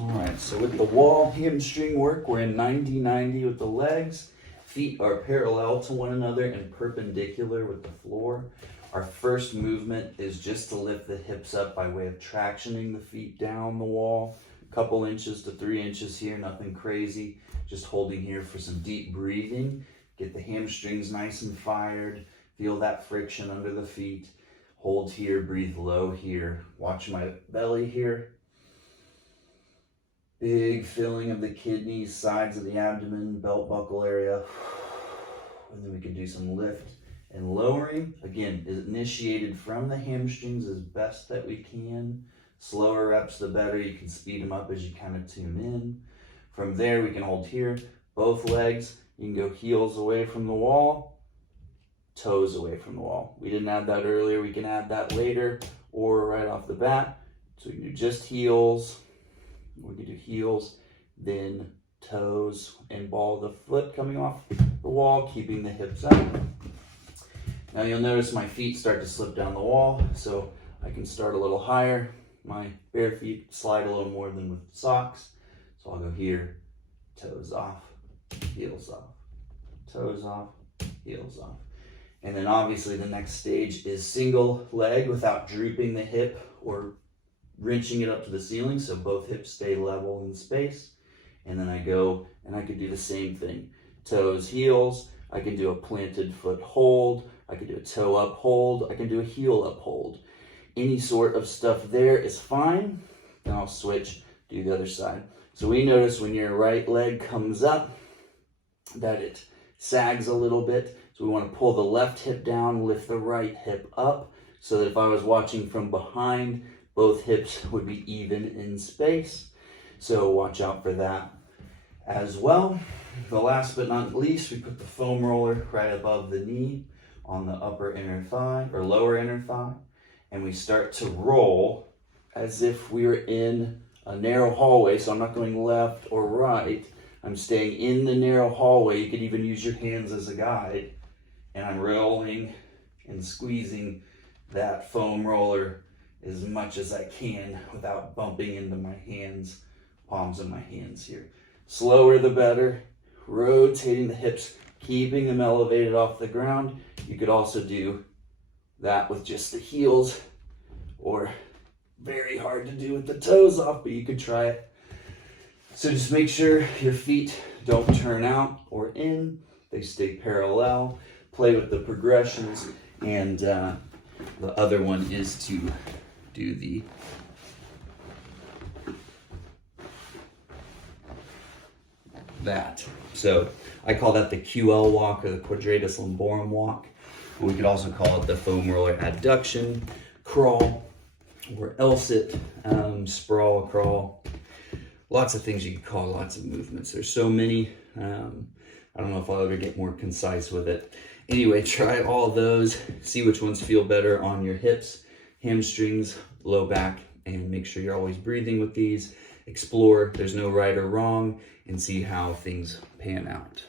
All right, so with the wall hamstring work, we're in 90-90 with the legs. Feet are parallel to one another and perpendicular with the floor. Our first movement is just to lift the hips up by way of tractioning the feet down the wall. A couple inches to 3 inches here, nothing crazy. Just holding here for some deep breathing. Get the hamstrings nice and fired. Feel that friction under the feet. Hold here, breathe low here. Watch my belly here. Big filling of the kidneys, sides of the abdomen, belt buckle area. And then we can do some lift and lowering. Again, initiated from the hamstrings as best that we can. Slower reps, the better. You can speed them up as you kind of tune in. From there, we can hold here, both legs. You can go heels away from the wall, toes away from the wall. We didn't add that earlier. We can add that later or right off the bat. So we can do just heels. We can do heels, then toes, and ball the foot coming off the wall, keeping the hips up. Now you'll notice my feet start to slip down the wall, so I can start a little higher. My bare feet slide a little more than with socks. So I'll go here, toes off, heels off, toes off, heels off. And then obviously the next stage is single leg without drooping the hip or wrenching it up to the ceiling, so both hips stay level in space. And then I go and I could do the same thing. Toes, heels. I can do a planted foot hold. I can do a toe up hold. I can do a heel up hold. Any sort of stuff there is fine. Then I'll switch, do the other side. So we notice when your right leg comes up that it sags a little bit. So we want to pull the left hip down, lift the right hip up, so that if I was watching from behind, both hips would be even in space. So watch out for that as well. The last but not least, we put the foam roller right above the knee on the upper inner thigh or lower inner thigh. And we start to roll as if we were in a narrow hallway. So I'm not going left or right. I'm staying in the narrow hallway. You could even use your hands as a guide. And I'm rolling and squeezing that foam roller as much as I can without bumping into my hands, palms of my hands here. Slower the better, rotating the hips, keeping them elevated off the ground. You could also do that with just the heels, or very hard to do with the toes off, but you could try it. So just make sure your feet don't turn out or in, they stay parallel. Play with the progressions, and the other one is to do that. So I call that the QL walk, or the quadratus lumborum walk. We could also call it the foam roller adduction crawl, or L-sit, sprawl crawl. Lots of things you could call, lots of movements. There's so many. I don't know if I'll ever get more concise with it. Anyway, try all those, see which ones feel better on your hips, hamstrings, low back, and make sure you're always breathing with these. Explore, there's no right or wrong, and see how things pan out.